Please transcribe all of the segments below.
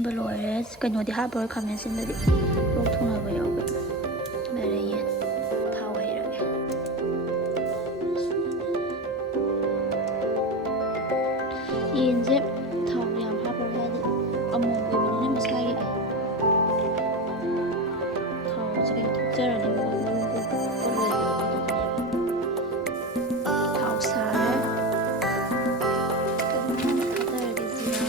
ꯍꯩꯖꯤꯟꯕ ꯂꯣꯏꯔꯦ ꯀꯩꯅꯣꯗꯤ ꯍꯥꯞꯄꯔꯣꯏ ꯈꯥꯃꯦꯟ ꯑꯁꯤꯟꯕꯗꯤ ꯂꯣꯛ ꯊꯨꯡꯅꯕ ꯌꯥꯎꯕ ꯂꯩꯔꯦ ꯌꯦꯟ ꯊꯥꯎ ꯍꯩꯔꯒꯦ ꯌꯦꯟꯁꯦ ꯊꯥꯎ ꯌꯥꯝ ꯍꯥꯞꯄꯔꯣꯏ ꯍꯥꯏꯗꯤ ꯑꯃꯣꯝ ꯑꯣꯏꯕꯅꯤꯅ ꯃꯁꯥꯒꯤ ꯊꯥꯎꯁꯦ ꯀꯩꯅꯣ ꯊꯣꯛꯆꯔꯅꯦꯕꯀꯣ ꯃꯔꯨꯝ ꯀꯣꯛꯄ ꯂꯣꯏꯕꯗꯣ ꯑꯗꯨꯗꯨꯅꯦꯕ ꯊꯥꯎ ꯁꯥꯔꯦ ꯊꯥꯗꯔꯒꯦ ꯖꯤꯔꯥ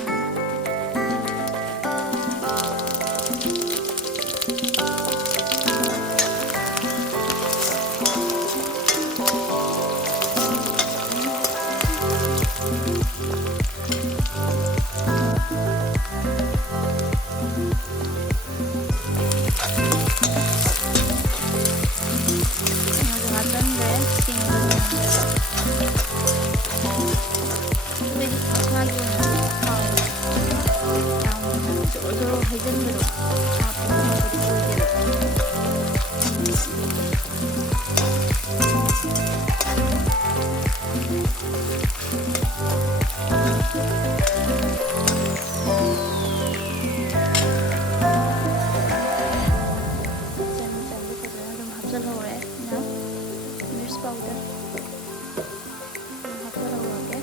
ꯍꯩꯖꯤꯟꯕꯗꯣ ꯍꯥꯞꯄꯗꯤ ꯑꯣꯏꯗꯦꯕ ꯆꯟꯕ ꯐꯖꯅ ꯑꯗꯨꯝ ꯍꯥꯞꯆꯜꯍꯧꯔꯦ ꯑꯩꯅ ꯃꯤꯔꯆ ꯄꯥꯎꯗꯔ ꯑꯗꯨꯝ ꯍꯥꯞꯆꯜꯍꯧꯔꯒꯦ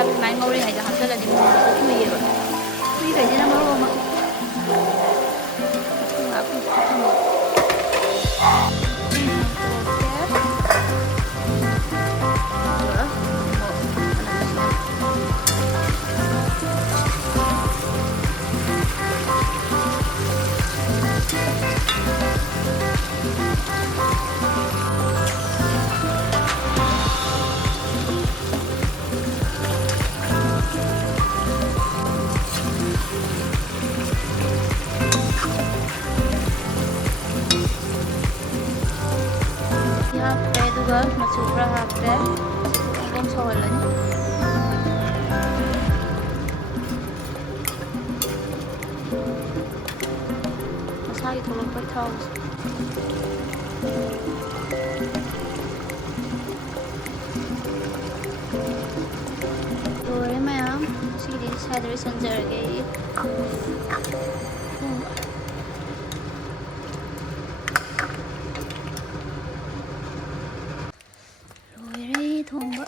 ꯑꯗꯨꯃꯥꯏꯅ ꯉꯧꯔꯤꯉꯩꯗ ꯍꯥꯞꯆꯜꯂꯗꯤ ꯃꯨꯟꯕꯁꯨ ꯊꯨꯏꯑꯕ ꯍꯨꯏꯈꯩꯁꯤꯅ ꯃꯔꯣꯜ ꯑꯃ ꯍꯥꯞꯄꯦ ꯑꯗꯨꯒ ꯃꯆꯨ ꯈꯔ ꯍꯥꯞꯄꯦ ꯁꯪꯒꯣꯝ ꯁꯧꯍꯜꯂꯅꯤ ꯃꯁꯥꯒꯤ ꯊꯣꯛꯂꯛꯄ ꯊꯥꯎꯁꯦ ꯂꯣꯏꯔꯦ ꯃꯌꯥꯝ ꯁꯤꯒꯤꯗꯤ ꯁ꯭ꯋꯥꯏꯗ ꯂꯣꯏꯁꯟꯖꯔꯒꯦ ꯑꯩ ꯂꯣꯏꯔꯦ ꯊꯣꯡꯕ